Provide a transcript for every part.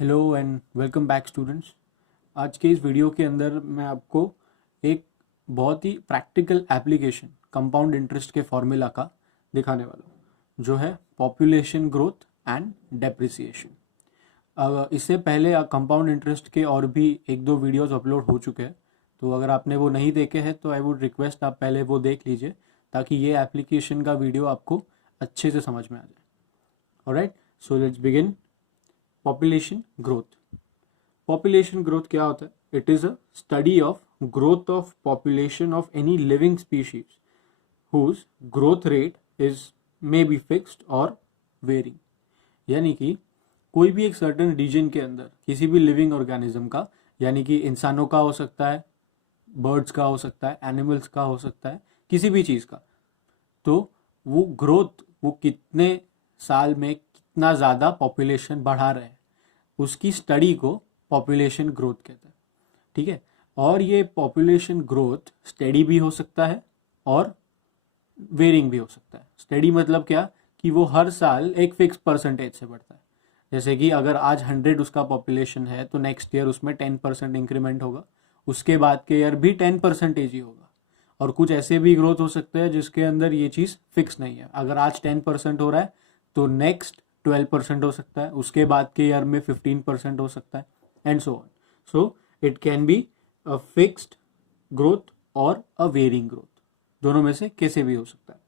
Hello and welcome back students. आज के इस वीडियो के अंदर मैं आपको एक बहुत ही प्रैक्टिकल एप्लीकेशन कंपाउंड इंटरेस्ट के फॉर्मूला का दिखाने वाला हूँ, जो है पॉपुलेशन ग्रोथ एंड डेप्रिसिएशन। इससे पहले कंपाउंड इंटरेस्ट के और भी एक दो वीडियोस अपलोड हो चुके हैं, तो अगर आपने वो नहीं देखे हैं तो आई वुड रिक्वेस्ट आप पहले वो देख लीजिए ताकि ये एप्लीकेशन का वीडियो आपको अच्छे से समझ में आ जाए। Alright, so let's begin. Population growth क्या होता है? It is a study of growth of population of any living species whose growth rate is may be fixed और वेरिंग। यानी कि कोई भी एक सर्टेन रीजन के अंदर किसी भी लिविंग ऑर्गेनिज्म का, यानी कि इंसानों का हो सकता है, बर्ड्स का हो सकता है, एनिमल्स का हो सकता है, किसी भी चीज का, तो वो ग्रोथ वो कितने साल में कितना ज़्यादा पॉपुलेशन बढ़ा रहे हैं, उसकी स्टडी को पॉपुलेशन ग्रोथ कहते हैं। ठीक है, और ये पॉपुलेशन ग्रोथ स्टडी भी हो सकता है और वेरिंग भी हो सकता है। स्टडी मतलब क्या कि वो हर साल एक फिक्स परसेंटेज से बढ़ता है। जैसे कि अगर आज 100 उसका पॉपुलेशन है तो नेक्स्ट ईयर उसमें 10% इंक्रीमेंट होगा, उसके बाद के ईयर भी 10% ही होगा। और कुछ ऐसे भी ग्रोथ हो सकते हैं जिसके अंदर ये चीज़ फिक्स नहीं है। अगर आज 10% हो रहा है तो नेक्स्ट 12% हो सकता है, उसके बाद के ईयर में 15% हो सकता है, and so on. So it can be a fixed growth और अ वेरिंग ग्रोथ, दोनों में से कैसे भी हो सकता है।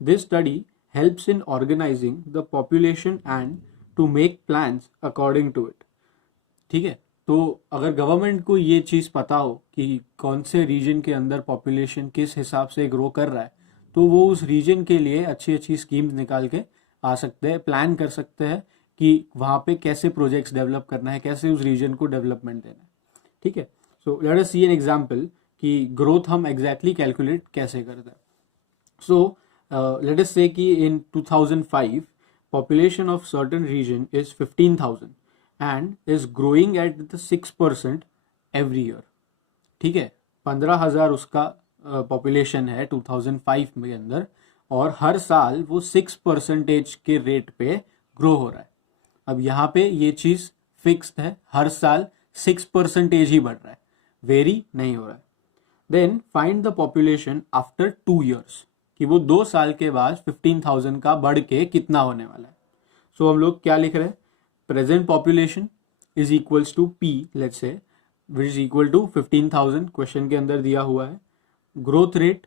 This study helps in organizing the population and to make plans according to it. ठीक है, तो अगर गवर्नमेंट को ये चीज़ पता हो कि कौन से रीजन के अंदर पॉपुलेशन किस हिसाब से ग्रो कर रहा है, तो वो उस रीजन के लिए अच्छी अच्छी स्कीम्स निकाल के आ सकते हैं, प्लान कर सकते हैं कि वहाँ पे कैसे प्रोजेक्ट्स डेवलप करना है, कैसे उस रीजन को डेवलपमेंट देना है। ठीक है, so let us see an example कि ग्रोथ हम एग्जैक्टली कैलकुलेट कैसे करते हैं। सो लेट अस से कि इन 2005 population of certain region is 15,000 and is growing at the 6% every year. ठीक है, 15,000 उसका पॉपुलेशन है 2005 में अंदर, और हर साल वो 6% के रेट पे ग्रो हो रहा है। अब यहाँ पे ये चीज फिक्स्ड है, हर साल 6% ही बढ़ रहा है, वेरी नहीं हो रहा है। Then find the population after 2 years, कि वो 2 साल के बाद 15,000 का बढ़ के कितना होने वाला है। सो हम लोग क्या लिख रहे हैं? Present population is equals to P, let's say, which is equal to 15,000 question के अंदर दिया हुआ है। Growth rate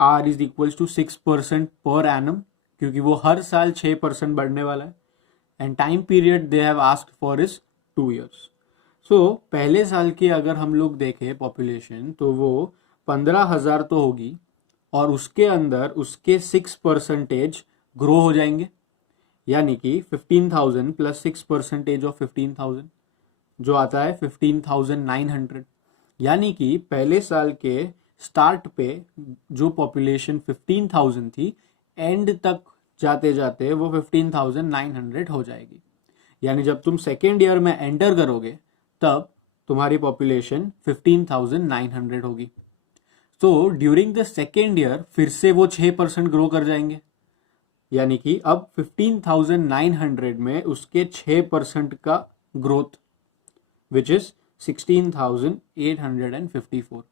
R is equals to 6% per annum, क्योंकि वो हर साल 6% बढ़ने वाला है। And time period they have asked for is 2 years। सो पहले साल की अगर हम लोग देखें पॉपुलेशन, तो वो 15,000 तो होगी, और उसके अंदर उसके 6% ग्रो हो जाएंगे, यानी कि 15,000 प्लस 6% ऑफ 15,000 जो आता है 15,900। यानी कि पहले साल के स्टार्ट पे जो पॉपुलेशन 15,000 थी, एंड तक जाते जाते वो 15,900 हो जाएगी। यानी जब तुम सेकेंड ईयर में एंटर करोगे तब तुम्हारी पॉपुलेशन 15,900 होगी। तो ड्यूरिंग द सेकेंड ईयर फिर से वो 6% ग्रो कर जाएंगे, यानी कि अब 15,900 में उसके 6% का ग्रोथ, विच इज 16,854।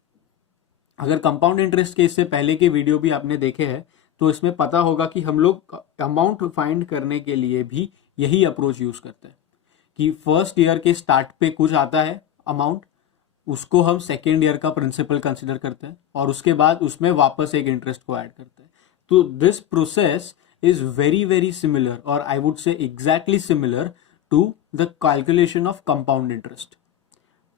अगर कंपाउंड इंटरेस्ट के इससे पहले के वीडियो भी आपने देखे हैं तो इसमें पता होगा कि हम लोग अमाउंट फाइंड करने के लिए भी यही अप्रोच यूज करते हैं कि फर्स्ट ईयर के स्टार्ट पे कुछ आता है अमाउंट, उसको हम सेकेंड ईयर का प्रिंसिपल कंसिडर करते हैं और उसके बाद उसमें वापस एक इंटरेस्ट को ऐड करते हैं। तो this process is very similar, or I would say exactly similar to the calculation of compound interest.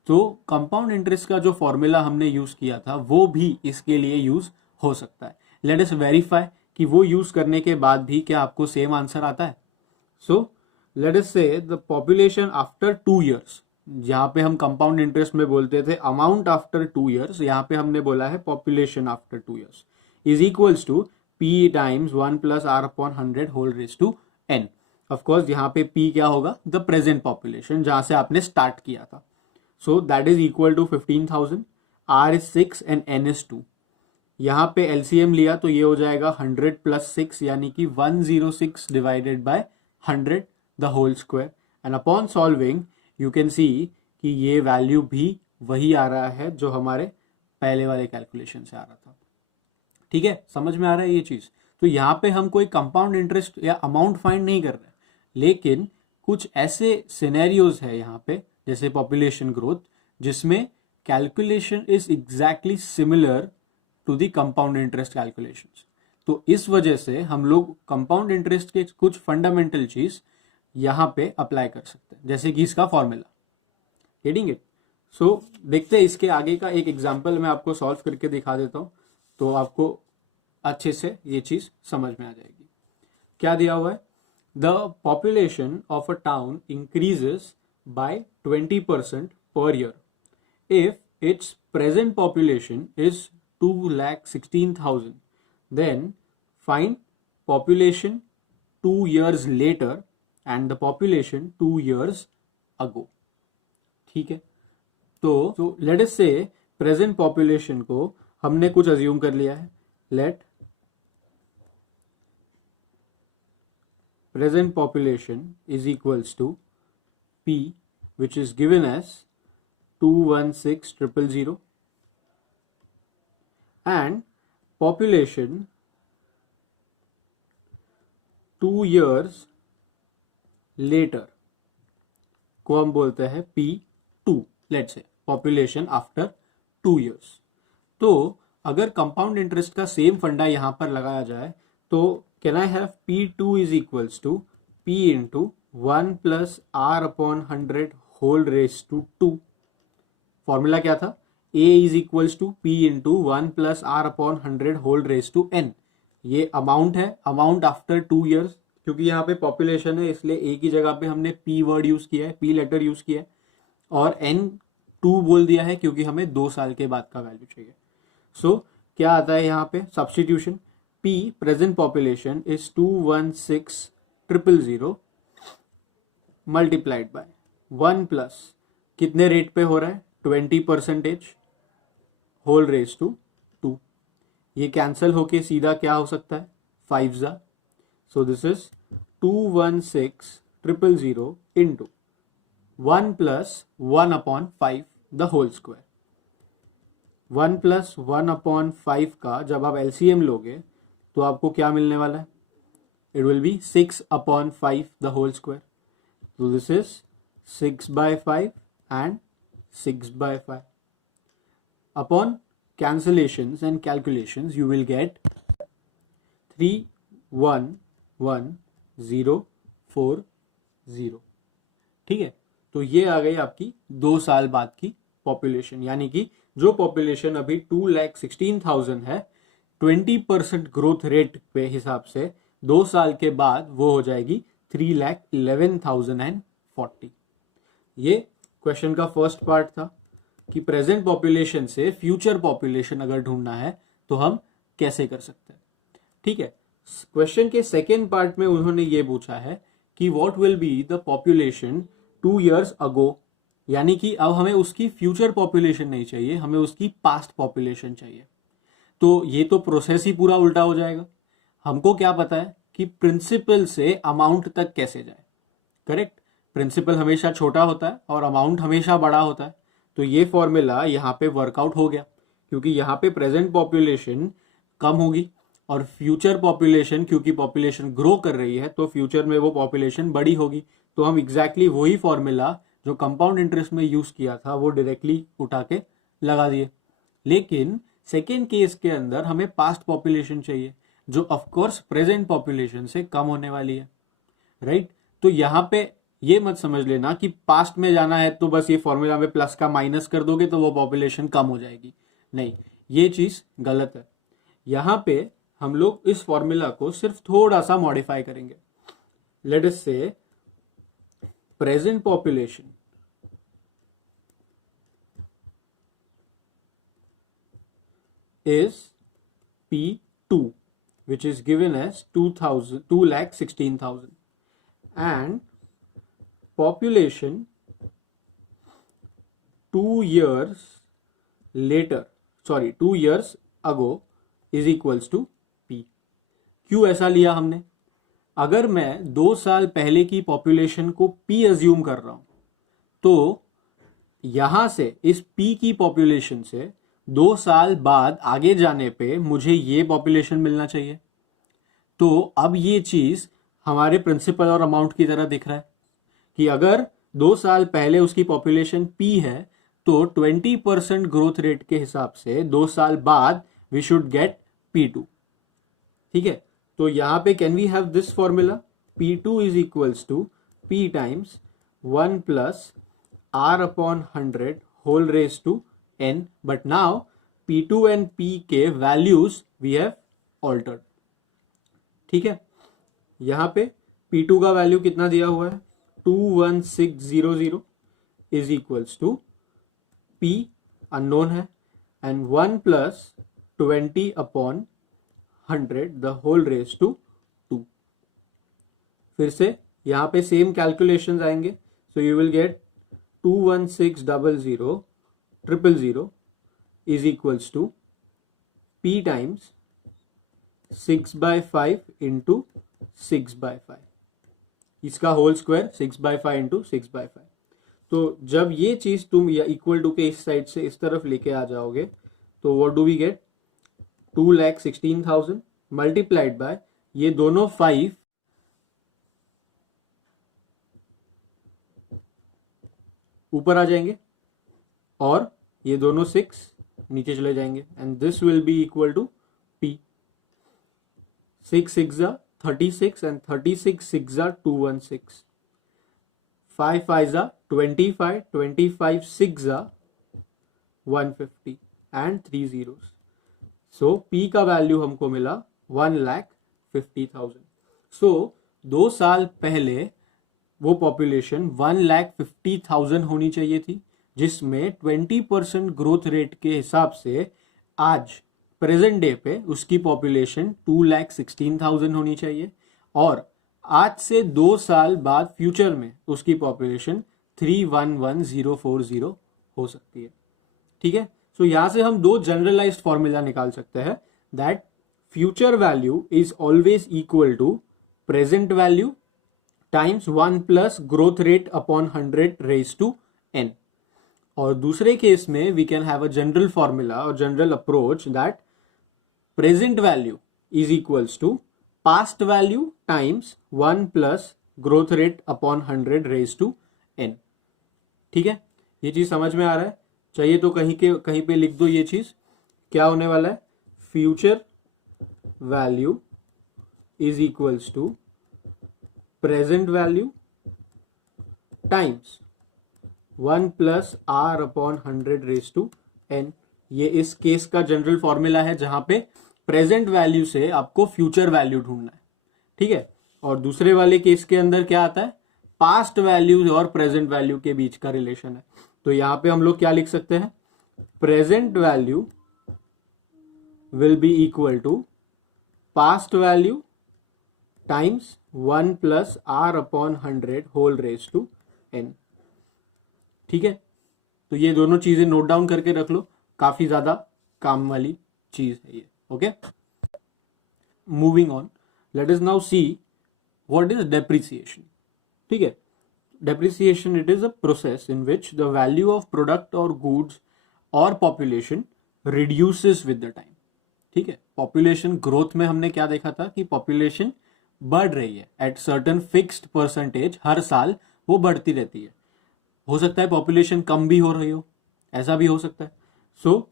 तो कंपाउंड इंटरेस्ट का जो फॉर्मूला हमने यूज किया था वो भी इसके लिए यूज हो सकता है। लेट अस वेरीफाई कि वो यूज करने के बाद भी क्या आपको सेम आंसर आता है। सो लेट अस से द पॉपुलेशन आफ्टर 2 years, जहाँ पे हम कंपाउंड इंटरेस्ट में बोलते थे अमाउंट आफ्टर 2 years, यहाँ पे हमने बोला है population after 2 years is equals to P times 1 plus R upon 100 whole raise to N। Of course यहाँ पे P क्या होगा? द प्रेजेंट पॉपुलेशन, जहां से आपने स्टार्ट किया था। So that is equal to 15,000, R is 6 and N is 2। यहाँ पे LCM लिया तो ये हो जाएगा 100 प्लस 6, यानी कि 106 divided by 100 the whole square, and upon solving you can see कि ये वैल्यू भी वही आ रहा है जो हमारे पहले वाले कैलकुलेशन से आ रहा था। ठीक है, समझ में आ रहा है ये चीज। तो यहाँ पे हम कोई कंपाउंड इंटरेस्ट या अमाउंट फाइंड नहीं कर रहे, लेकिन कुछ ऐसे सिनेरियोज है यहाँ पे जैसे पॉपुलेशन ग्रोथ जिसमें calculation is exactly similar to the compound interest calculations. तो इस वजह से हम लोग कंपाउंड इंटरेस्ट के कुछ फंडामेंटल चीज यहाँ पे अप्लाई कर सकते हैं, जैसे कि इसका फॉर्मूला। Getting it? सो देखते हैं इसके आगे का एक एग्जाम्पल मैं आपको सॉल्व करके दिखा देता हूँ, तो आपको अच्छे से ये चीज समझ में आ जाएगी। क्या दिया हुआ है? The population of a town increases by 20% per year if its present population is 2,16,000, then find population 2 years later and the population 2 years ago. ठीक है, तो लेट अस से प्रेजेंट पॉपुलेशन को हमने कुछ अज्यूम कर लिया है। Let present population is equals to P, which is given as 216,000 and population 2 years later को हम बोलते हैं P2, let's say population after 2 years। तो अगर कंपाउंड इंटरेस्ट का सेम फंडा यहां पर लगाया जाए तो can I have P2 is equals to P into 1 plus R upon 100 whole raised to 2। Formula क्या था? A is equals to P into 1 plus R upon 100 whole raised to N। ये अमाउंट है, अमाउंट आफ्टर 2 years, क्योंकि यहाँ पे population है इसलिए A की जगह पे हमने P वर्ड यूज किया है, P लेटर यूज किया है, और N 2 बोल दिया है क्योंकि हमें 2 साल के बाद का वैल्यू चाहिए। सो क्या आता है यहाँ पे? Substitution. P present population is 216,000 multiplied by 1 plus कितने रेट पे हो रहा है? 20% होल रेज टू 2। ये कैंसल होके सीधा क्या हो सकता है? 5 जा। So this is 216,000 into 1 plus 1 upon 5 the whole square. 1 plus 1 upon 5 का जब आप एलसीएम लोगे तो आपको क्या मिलने वाला है? It will be 6 upon 5 the whole square. तो this is 6/5 and 6/5 upon cancellations and calculations you will get 311,040। ठीक है, तो ये आ गई आपकी 2 साल बाद की पॉपुलेशन, यानी कि जो पॉपुलेशन अभी 2,16,000 है, 20% ग्रोथ रेट पे हिसाब से 2 साल के बाद वो हो जाएगी 3,11,040। ये क्वेश्चन का फर्स्ट पार्ट था कि प्रेजेंट पॉपुलेशन से फ्यूचर पॉपुलेशन अगर ढूंढना है तो हम कैसे कर सकते हैं। ठीक है, क्वेश्चन के सेकेंड पार्ट में उन्होंने ये पूछा है कि what will be the population 2 years अगो, यानी कि अब हमें उसकी फ्यूचर पॉपुलेशन नहीं चाहिए, हमें उसकी पास्ट पॉपुलेशन चाहिए। तो ये तो प्रोसेस ही पूरा उल्टा हो जाएगा। हमको क्या पता है कि प्रिंसिपल से अमाउंट तक कैसे जाए? करेक्ट, प्रिंसिपल हमेशा छोटा होता है और अमाउंट हमेशा बड़ा होता है। तो ये फॉर्मूला यहाँ पे वर्कआउट हो गया, क्योंकि यहाँ पे प्रेजेंट पॉपुलेशन कम होगी और फ्यूचर पॉपुलेशन, क्योंकि पॉपुलेशन ग्रो कर रही है तो फ्यूचर में वो पॉपुलेशन बड़ी होगी। तो हम एग्जैक्टली वही फॉर्मूला जो कंपाउंड इंटरेस्ट में यूज किया था वो डायरेक्टली उठा के लगा दिए। लेकिन सेकेंड केस के अंदर हमें पास्ट पॉपुलेशन चाहिए जो ऑफकोर्स प्रेजेंट पॉपुलेशन से कम होने वाली है, राइट? तो यहाँ पे ये मत समझ लेना कि पास्ट में जाना है तो बस ये फॉर्मूला में प्लस का माइनस कर दोगे तो वो पॉपुलेशन कम हो जाएगी। नहीं, ये चीज गलत है। यहाँ पे हम लोग इस फॉर्मूला को सिर्फ थोड़ा सा मॉडिफाई करेंगे। लेट अस से present population is P2, which is given as 2,16,000 and population 2 years ago is equals to P। क्यों ऐसा लिया हमने? अगर मैं 2 साल पहले की पॉपुलेशन को P अज्यूम कर रहा हूं तो यहां से इस P की पॉपुलेशन से 2 साल बाद आगे जाने पे मुझे ये पॉपुलेशन मिलना चाहिए। तो अब ये चीज हमारे प्रिंसिपल और अमाउंट की तरह दिख रहा है कि अगर 2 साल पहले उसकी पॉपुलेशन P है तो 20% ग्रोथ रेट के हिसाब से 2 साल बाद वी शुड गेट P2। ठीक है, तो यहां पे can we have this formula P2 is equals to P times 1 plus R upon 100 whole raise to N, but now P2 and P के वैल्यूज वी हैव ऑल्टर्ड। ठीक है, यहां पे P2 का वैल्यू कितना दिया हुआ है 21600 is equals to P unknown है and 1 plus 20 upon 100 the whole raise to 2। फिर से यहां पे सेम कैलकुलेशंस आएंगे, so you will get 21600 is equals to P times 6/5 into 6/5, इसका होल स्क्वायर 6/5 इंटू 6/5। तो जब ये चीज तुम या इक्वल टू के इस साइड से इस तरफ लेके आ जाओगे तो what do we get 2,16,000 multiplied by ये दोनों 5 ऊपर आ जाएंगे और ये दोनों 6 नीचे चले जाएंगे and this will be equal to P। 6 6 36 and 36 6 216, 5 5 25, 25 6 150 and 3 zeros। So P का वैल्यू हमको मिला 1,50,000। सो 2 साल पहले वो पॉपुलेशन 1,50,000 होनी चाहिए थी, जिसमें 20% ग्रोथ रेट के हिसाब से आज प्रेजेंट डे पे उसकी पॉपुलेशन 2,16,000 होनी चाहिए और आज से 2 साल बाद फ्यूचर में उसकी पॉपुलेशन 311,040 हो सकती है। ठीक है, सो यहां से हम 2 जनरलाइज्ड फॉर्मूला निकाल सकते हैं that future value is always equal to present value times 1 plus growth rate upon 100 raise to n। और दूसरे केस में we can have a general formula और general approach that present value is equals to past value times 1 plus growth rate upon 100 raise to n। ठीक है, ये चीज समझ में आ रहा है? चाहिए तो कहीं पे लिख दो ये चीज क्या होने वाला है। Future value is equals to present value times 1 plus R upon 100 raise to n। ये इस केस का जनरल फॉर्मूला है जहां पे प्रेजेंट वैल्यू से आपको फ्यूचर वैल्यू ढूंढना है। ठीक है, और दूसरे वाले केस के अंदर क्या आता है, पास्ट वैल्यू और प्रेजेंट वैल्यू के बीच का रिलेशन है। तो यहां पे हम लोग क्या लिख सकते हैं, present value will be equal to past value times 1 plus R upon 100 whole raise to n। ठीक है, तो ये दोनों चीजें नोट डाउन करके रख लो, काफी ज्यादा काम वाली चीज है ये। Okay, moving on, let us now see what is depreciation. ठीक है, depreciation it is a process in which the value of product और गुड्स और population reduces with the time. ठीक है, पॉपुलेशन ग्रोथ में हमने क्या देखा था कि पॉपुलेशन बढ़ रही है एट सर्टेन फिक्स्ड परसेंटेज, हर साल वो बढ़ती रहती है। हो सकता है पॉपुलेशन कम भी हो रही हो, ऐसा भी हो सकता है। सो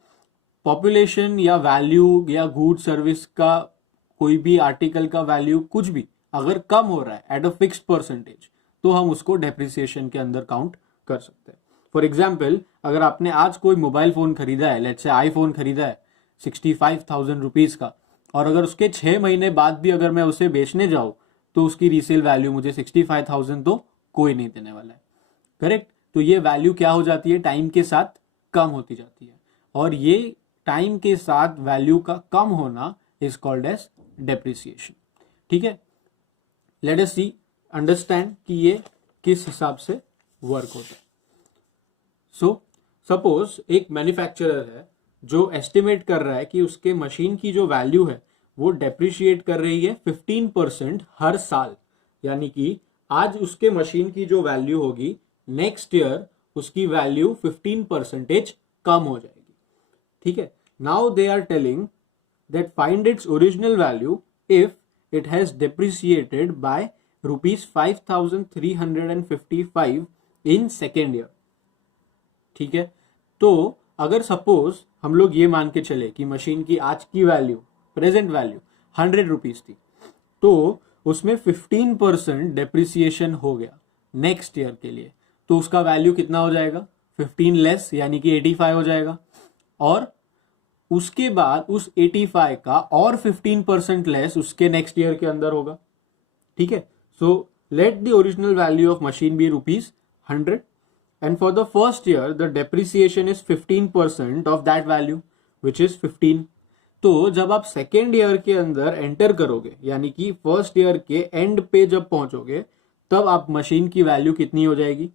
पॉपुलेशन या वैल्यू या गुड सर्विस का कोई भी आर्टिकल का वैल्यू कुछ भी अगर कम हो रहा है एट अ फिक्स्ड परसेंटेज तो हम उसको डेप्रिसिएशन के अंदर काउंट कर सकते हैं। फॉर एग्जाम्पल, अगर आपने आज कोई मोबाइल फोन खरीदा है, लेट्स से आईफोन खरीदा है 65,000 रुपीज का, और अगर उसके 6 महीने बाद भी अगर मैं उसे बेचने जाऊं तो उसकी रीसेल वैल्यू मुझे 65,000 तो कोई नहीं देने वाला है। करेक्ट, तो ये वैल्यू क्या हो जाती है, टाइम के साथ कम होती जाती है, और ये टाइम के साथ वैल्यू का कम होना इज कॉल्ड एज डेप्रिसिएशन। ठीक है, लेट अस सी अंडरस्टैंड कि ये किस हिसाब से वर्क होता है। सो सपोज एक मैन्युफैक्चरर है जो एस्टिमेट कर रहा है कि उसके मशीन की जो वैल्यू है वो डेप्रिशिएट कर रही है 15% हर साल, यानी कि आज उसके मशीन की जो वैल्यू होगी नेक्स्ट ईयर उसकी वैल्यू 15% कम हो जाएगी। ठीक है, now they are telling that find its original value if it has depreciated by ₹5,355 in second year. ठीक है, तो अगर सपोज हम लोग ये मान के चले कि मशीन की आज की वैल्यू, प्रेजेंट वैल्यू 100 रुपीज थी, तो उसमें 15% डेप्रिसिएशन हो गया नेक्स्ट ईयर के लिए, तो उसका वैल्यू कितना हो जाएगा? 15 लेस, यानी कि 85 हो जाएगा। और उसके बाद उस 85 का और 15% लेस उसके नेक्स्ट ईयर के अंदर होगा। ठीक है, सो let the original value of machine be ₹100 and for the first year the depreciation is 15% of that value which is 15। तो जब आप सेकेंड ईयर के अंदर एंटर करोगे, यानी कि फर्स्ट ईयर के एंड पे जब पहुंचोगे, तब आप मशीन की वैल्यू कितनी हो जाएगी?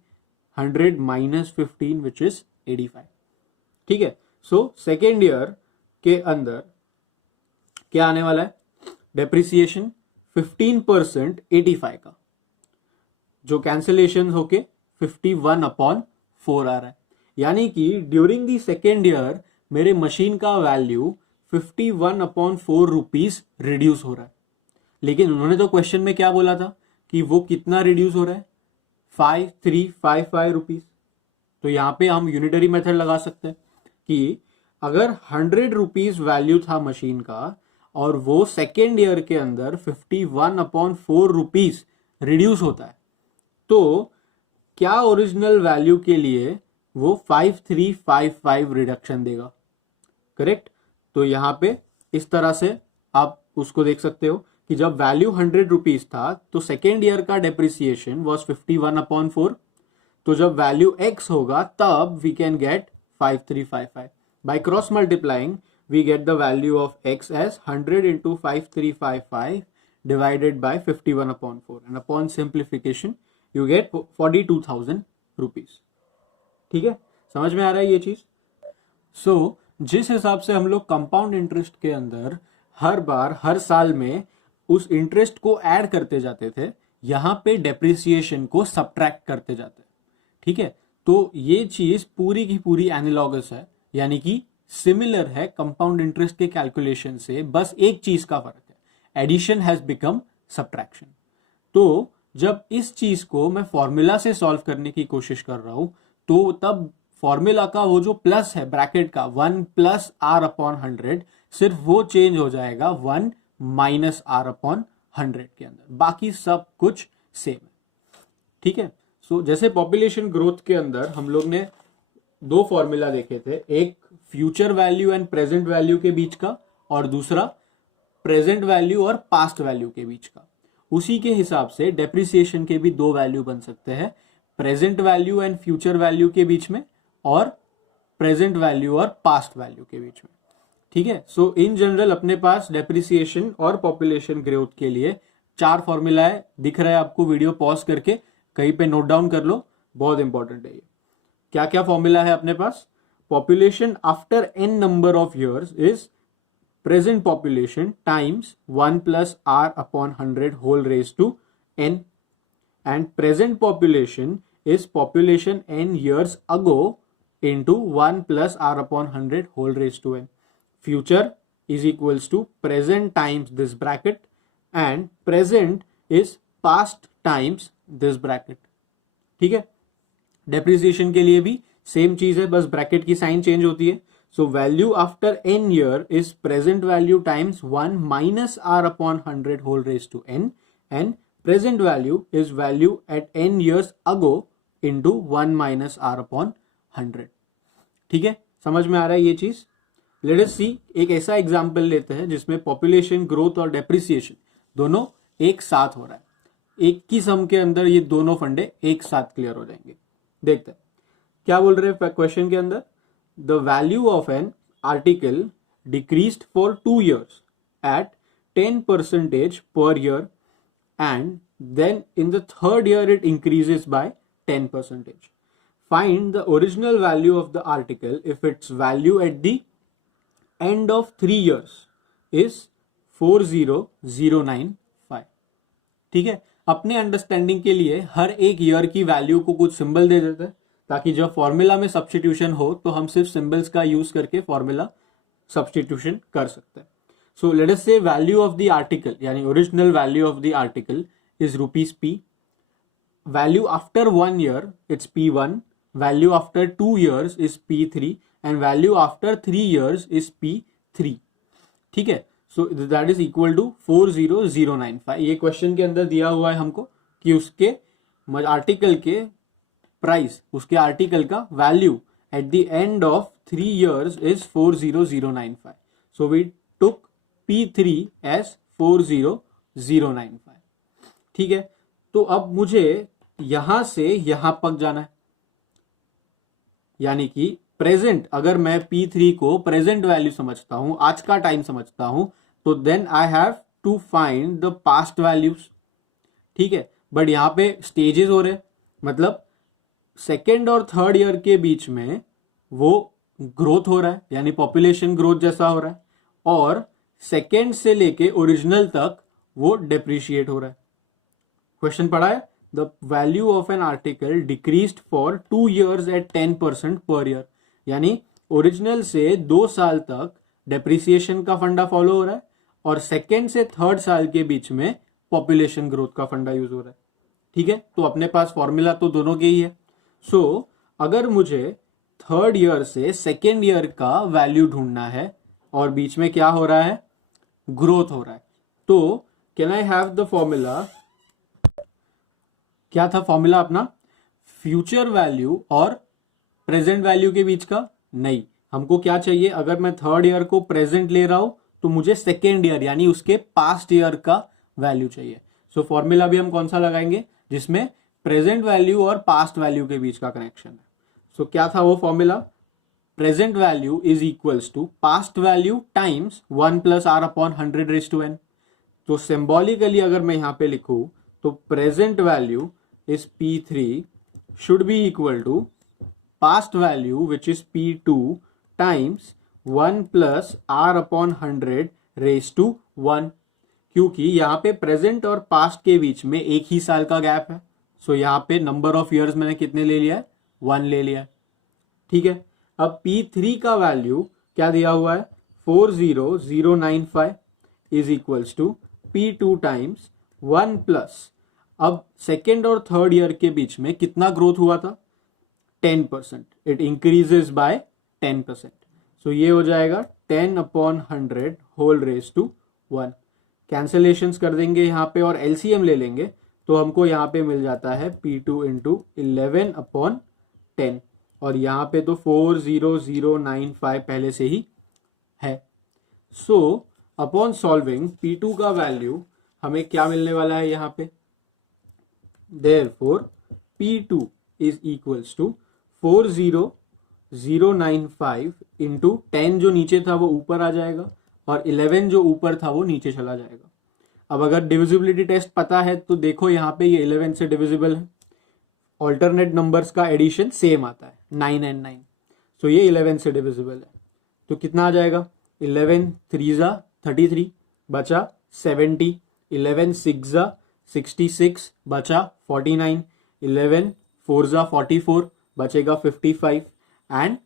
100 माइनस 15 विच इज 85। ठीक है, सो सेकेंड ईयर के अंदर क्या आने वाला है? डेप्रिसिएशन 15% 85 का, जो कैंसिलेशन होके 51/4 आ रहा है। यानी कि ड्यूरिंग दी सेकेंड ईयर मेरे मशीन का वैल्यू 51/4 रुपीज रिड्यूस हो रहा है। लेकिन उन्होंने तो क्वेश्चन में क्या बोला था कि वो कितना रिड्यूस हो रहा है? 5355 रुपीज। तो यहां पे हम यूनिटरी मेथड लगा सकते हैं कि अगर 100 रुपीज वैल्यू था मशीन का और वो सेकेंड ईयर के अंदर 51/4 रुपीज रिड्यूस होता है, तो क्या ओरिजिनल वैल्यू के लिए वो 5355 रिडक्शन देगा? करेक्ट। तो यहां पे इस तरह से आप उसको देख सकते हो कि जब वैल्यू 100 रुपीज था तो सेकेंड ईयर का डेप्रिसिएशन वॉज 51/4। तो जब वैल्यू x होगा तब we can get 5355 by cross multiplying. We get the value of x as 100 into 5355 divided by 51/4 and upon simplification you get 42,000 rupees। ठीक है, समझ में आ रहा है ये चीज? सो जिस हिसाब से हम लोग कंपाउंड इंटरेस्ट के अंदर हर बार हर साल में उस इंटरेस्ट को ऐड करते जाते थे, यहां पे डेप्रिसिएशन को सब्ट्रैक्ट करते जाते हैं। ठीक है, तो ये चीज पूरी की पूरी एनालॉगस है, यानी कि सिमिलर है कंपाउंड इंटरेस्ट के कैलकुलेशन से, बस एक चीज का फर्क है, एडिशन हैज बिकम सब्ट्रैक्शन। तो जब इस चीज को मैं फॉर्मूला से सॉल्व करने की कोशिश कर रहा हूं, तो तब फॉर्मूला का वो जो प्लस है ब्रैकेट का 1 + R/100, सिर्फ वो चेंज हो जाएगा 1 - R/100 के अंदर, बाकी सब कुछ सेम है। ठीक है, सो जैसे पॉपुलेशन ग्रोथ के अंदर हम लोग ने दो फॉर्मूला देखे थे, एक future value and present value के बीच का, और दूसरा प्रेजेंट वैल्यू और पास्ट वैल्यू के बीच का। उसी के हिसाब से डेप्रिसिएशन के भी दो वैल्यू बन सकते हैं, present value and future value के बीच में, और प्रेजेंट वैल्यू और पास्ट वैल्यू के बीच में। ठीक है, सो इन जनरल अपने पास डेप्रिसिएशन और पॉपुलेशन ग्रोथ के लिए 4 फॉर्मूला है, दिख रहा है आपको, वीडियो पॉज करके कहीं पे नोट डाउन कर लो, बहुत इंपॉर्टेंट है ये। क्या क्या फॉर्मूला है अपने पास? Population after n number of years is present population times 1 + R/100 whole raised to n, and present population is population n years ago into 1 + R/100 whole raised to n. Future is equals to present times this bracket, and present is past times this bracket। ठीक है, depreciation के लिए भी same चीज है, बस bracket की sign change होती है। So value after n year is present value times 1 - R/100 whole raised to n, and present value is value at n years ago into 1 - R/100। ठीक है, समझ में आ रहा है ये चीज? लेट अस सी, एक ऐसा एग्जांपल लेते हैं जिसमें पॉपुलेशन ग्रोथ और डेप्रिसिएशन दोनों एक साथ हो रहा है, एक की सम के अंदर ये दोनों फंडे एक साथ क्लियर हो जाएंगे। देखते हैं क्या बोल रहे हैं क्वेश्चन के अंदर। The value of an article decreased for 2 years at 10% per year, and then in the third year it increases by 10%. Find the original value of the article if its value at the end of 3 years is 40095। ठीक है, अपने understanding के लिए हर एक year की value को कुछ symbol दे देते हैं। ताकि जब फॉर्मूला में सब्स्टिट्यूशन हो तो हम सिर्फ सिंबल्स का यूज करके फॉर्मूला सब्स्टिट्यूशन कर सकते हैं. सो लेट अस से वैल्यू ऑफ द आर्टिकल यानी original value of the article is ₹p. Value after 1 year it's P1, value after 2 years is P3 and value after 3 years is P3. ठीक है. So that is equal to 40095. ये question के अंदर दिया हुआ है हमको कि उसके आर्टिकल के प्राइस, उसके आर्टिकल का value at the end of 3 years is 40095. So we took P3 as 40095. ठीक है. तो अब मुझे यहां से यहां तक जाना है, यानी कि प्रेजेंट, अगर मैं P3 को प्रेजेंट वैल्यू समझता हूं, आज का टाइम समझता हूं, तो then I have to find the past values. ठीक है. बट यहां पे स्टेजेस हो रहे, मतलब सेकेंड और थर्ड ईयर के बीच में वो ग्रोथ हो रहा है, यानी पॉपुलेशन ग्रोथ जैसा हो रहा है, और सेकेंड से लेके ओरिजिनल तक वो डेप्रिशिएट हो रहा है. क्वेश्चन पढ़ा है, the value of an article decreased for 2 years at 10% per year. यानी ओरिजिनल से 2 साल तक डेप्रिसिएशन का फंडा फॉलो हो रहा है और सेकेंड से थर्ड साल के बीच में पॉपुलेशन ग्रोथ का फंडा यूज हो रहा है. ठीक है. तो अपने पास फॉर्मूला तो दोनों के ही है. सो अगर मुझे थर्ड ईयर से सेकेंड ईयर का वैल्यू ढूंढना है और बीच में क्या हो रहा है, ग्रोथ हो रहा है, तो can I have the formula. क्या था फॉर्मूला अपना? फ्यूचर वैल्यू और प्रेजेंट वैल्यू के बीच का नहीं. हमको क्या चाहिए, अगर मैं थर्ड ईयर को प्रेजेंट ले रहा हूं तो मुझे सेकेंड ईयर यानी उसके पास्ट ईयर का वैल्यू चाहिए. सो फॉर्मूला भी हम कौन सा लगाएंगे, जिसमें प्रेजेंट वैल्यू और पास्ट वैल्यू के बीच का कनेक्शन है. सो क्या था वो formula? Present value is equals to past value times 1 + r/100^n. तो सिंबॉलिकली अगर मैं यहां पे लिखूं तो present value is P3 should be equal to past value which is P2 times 1 + r/100^1. क्योंकि यहाँ पे प्रेजेंट और पास्ट के बीच में एक ही साल का गैप है. सो यहाँ पे नंबर ऑफ ईयर्स मैंने कितने ले लिया है, 1 ले लिया है. ठीक है. अब P3 का वैल्यू क्या दिया हुआ है, 40095 is equals to P2 times 1 +, अब सेकेंड और थर्ड ईयर के बीच में कितना ग्रोथ हुआ था, 10%. It increases by 10%. सो ये हो जाएगा 10/100^1. कैंसिलेशंस कर देंगे यहाँ पे और एलसीएम ले लेंगे तो हमको यहाँ पे मिल जाता है P2 × 11/10 और यहाँ पे तो 40095 पहले से ही है. सो अपॉन सॉल्विंग P2 का वैल्यू हमें क्या मिलने वाला है यहाँ पे, therefore P2 is equals to 40095 into 10 जो नीचे था वो ऊपर आ जाएगा और 11 जो ऊपर था वो नीचे चला जाएगा. अब अगर डिविजिबिलिटी टेस्ट पता है तो देखो यहाँ पे ये 11 से डिविजिबल है, ऑल्टरनेट नंबर्स का एडिशन सेम आता है 9 and 9. सो ये 11 से डिविजिबल है तो कितना आ जाएगा, 11 3 33 बचा 70, 11 6 66 बचा 49, 11 4 44 बचेगा 55 एंड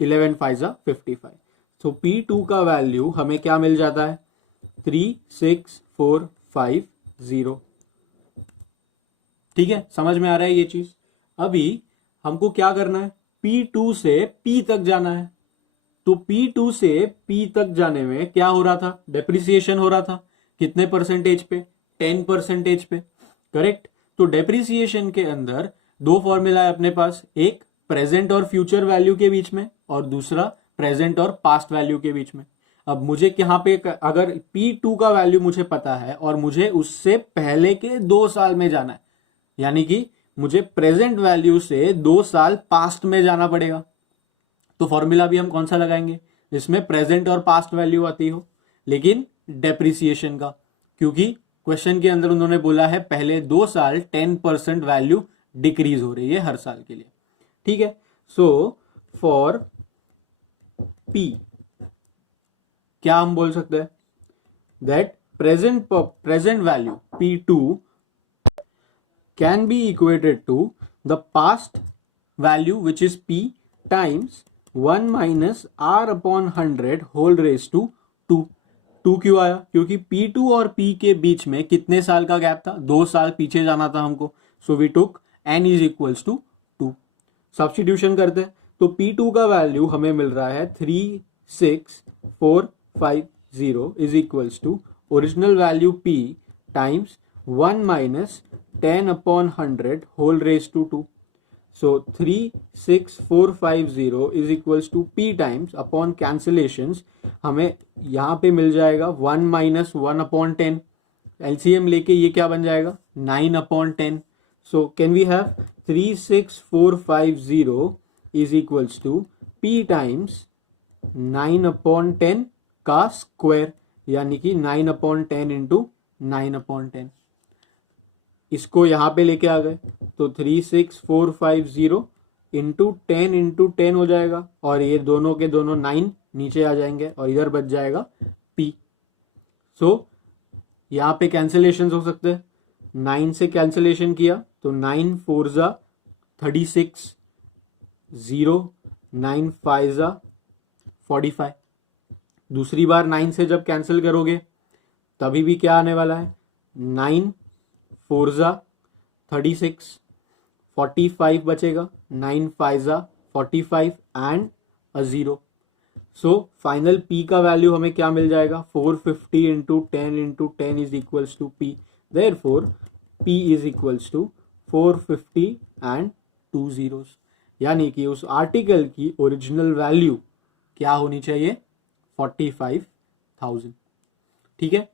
11 5 55. तो P2 का वैल्यू हमें क्या मिल जाता है, 36450. ठीक है. समझ में आ रहा है ये चीज. अभी हमको क्या करना है, P2 से P तक जाना है. तो P2 से P तक जाने में क्या हो रहा था, डेप्रिसिएशन हो रहा था. कितने परसेंटेज पे, 10% पे. करेक्ट. तो डेप्रिसिएशन के अंदर दो फॉर्मूला है अपने पास, एक प्रेजेंट और फ्यूचर वैल्यू के बीच में और दूसरा प्रेजेंट और पास्ट वैल्यू के बीच में. अब मुझे यहाँ पे अगर P2 का वैल्यू मुझे पता है और मुझे उससे पहले के 2 साल में जाना है, यानी कि मुझे प्रेजेंट वैल्यू से 2 साल पास्ट में जाना पड़ेगा. तो फॉर्मूला भी हम कौन सा लगाएंगे, जिसमें प्रेजेंट और पास्ट वैल्यू आती हो लेकिन डेप्रिसिएशन का, क्योंकि क्वेश्चन के अंदर उन्होंने बोला है पहले 2 साल 10% वैल्यू डिक्रीज हो रही है हर साल के लिए. ठीक है. सो फॉर P क्या हम बोल सकते हैं, that present value P2 can be equated to the past value which is p times 1 minus r upon 100 whole raise to 2। 2 क्यों आया? क्योंकि P2 और P के बीच में कितने साल का गैप था? 2 साल पीछे जाना था हमको। So we took n is equals to 2। Substitution करते हैं तो P2 का वैल्यू हमें मिल रहा है 36450 is equals to original value P times 1 minus 10 upon 100 whole raise to 2। So 36450 is equals to P times upon cancellations हमें यहाँ पे मिल जाएगा 1 माइनस 1 अपॉन 10। LCM लेके ये क्या बन जाएगा? 9 upon 10। So can we have 36450 is equals to P times 9 upon 10 का स्क्वायर, यानी कि 9 अपॉन 10 इंटू 9 अपॉन 10। इसको यहां पे लेके आ गए तो 36450 इंटू 10 हो जाएगा और ये दोनों के दोनों 9 नीचे आ जाएंगे और इधर बच जाएगा P। सो यहां पे कैंसिलेशन हो सकते हैं। 9 से कैंसिलेशन किया तो 9 4 जा 36, 0 9 5 जा 45। दूसरी बार 9 से जब कैंसिल करोगे तभी भी क्या आने वाला है? 9 4 जा 36, 45 बचेगा, 9 5 जा 45 and a 0। So final P का वैल्यू हमें क्या मिल जाएगा? 450 into 10 is equals to P। Therefore P is equals to 450 and 2 zeros, यानी कि उस आर्टिकल की ओरिजिनल वैल्यू क्या होनी चाहिए? 45,000। ठीक है,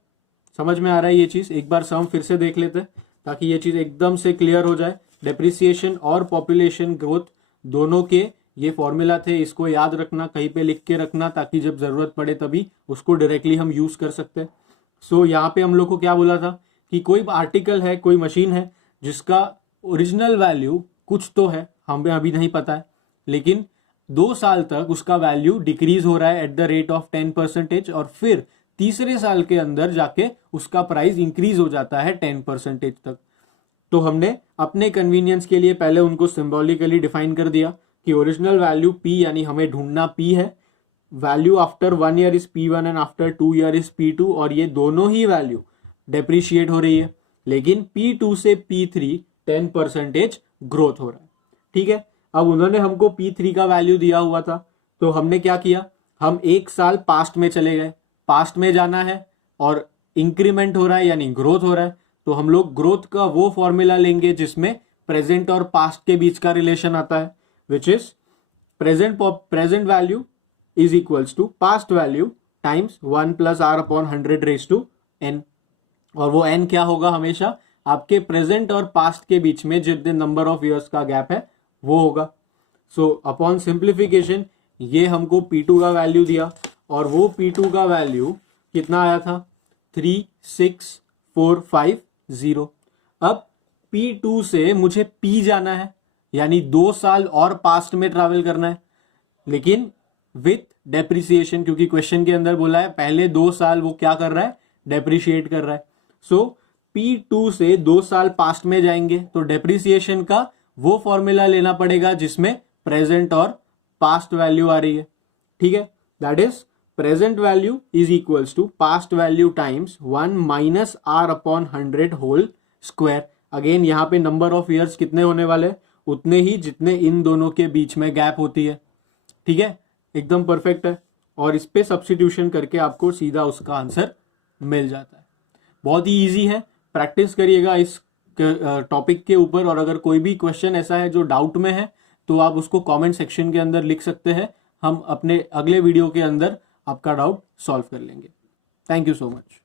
समझ में आ रहा है ये चीज? एक बार सम फिर से देख लेते हैं ताकि ये चीज एकदम से क्लियर हो जाए। डेप्रिसिएशन और पॉपुलेशन ग्रोथ दोनों के ये फॉर्मूला थे, इसको याद रखना, कहीं पे लिख के रखना ताकि जब जरूरत पड़े तभी उसको डायरेक्टली हम यूज कर सकते हैं। सो यहाँ पे हम लोग को क्या बोला था कि कोई आर्टिकल है, कोई मशीन है जिसका ओरिजिनल वैल्यू कुछ तो है, हमें अभी नहीं पता है, लेकिन 2 साल तक उसका वैल्यू डिक्रीज हो रहा है एट द रेट ऑफ 10% और फिर तीसरे साल के अंदर जाके उसका प्राइस इंक्रीज हो जाता है 10% तक। तो हमने अपने कन्वीनियंस के लिए पहले उनको सिंबॉलिकली डिफाइन कर दिया कि ओरिजिनल वैल्यू P, यानी हमें ढूंढना P है, value after 1 year is P1 and after 2 year is P2, और ये दोनों ही वैल्यू डेप्रिशिएट हो रही है, लेकिन P2 से P3 10% ग्रोथ हो रहा है। ठीक है, अब उन्होंने हमको P3 का वैल्यू दिया हुआ था तो हमने क्या किया? हम 1 साल पास्ट में चले गए, पास्ट में जाना है और इंक्रीमेंट हो रहा है यानी ग्रोथ हो रहा है, तो हम लोग ग्रोथ का वो फॉर्मूला लेंगे जिसमें प्रेजेंट और पास्ट के बीच का रिलेशन आता है, which is present value is equals to past value times 1 plus R upon 100 raise to n। और वो n क्या होगा? हमेशा आपके प्रेजेंट और पास्ट के बीच में जितने नंबर ऑफ ईयर्स का गैप है वो होगा। सो अपॉन सिंप्लीफिकेशन ये हमको P2 का वैल्यू दिया और वो P2 का वैल्यू कितना आया था? 36450। अब P2 से मुझे P जाना है, यानी 2 साल और पास्ट में ट्रैवल करना है, लेकिन विथ डेप्रिसिएशन, क्योंकि क्वेश्चन के अंदर बोला है पहले 2 साल वो क्या कर रहा है? डेप्रिशिएट कर रहा है। सो P2 से 2 साल पास्ट में जाएंगे तो डेप्रिसिएशन का वो फॉर्मूला लेना पड़ेगा जिसमें प्रेजेंट और पास्ट वैल्यू आ रही है। ठीक है, that is present value is equals to past value times 1 minus R upon 100 whole square. Again यहाँ पे नंबर ऑफ ईयर्स कितने होने वाले? उतने ही जितने इन दोनों के बीच में गैप होती है। ठीक है, एकदम परफेक्ट है, और इस पे सब्स्टिट्यूशन करके आपको सीधा उसका आंसर मिल जाता है। बहुत ही इजी है, प्रैक्टिस करिएगा इस टॉपिक के ऊपर, और अगर कोई भी क्वेश्चन ऐसा है जो डाउट में है तो आप उसको कमेंट सेक्शन के अंदर लिख सकते हैं, हम अपने अगले वीडियो के अंदर आपका डाउट सॉल्व कर लेंगे। Thank you so much.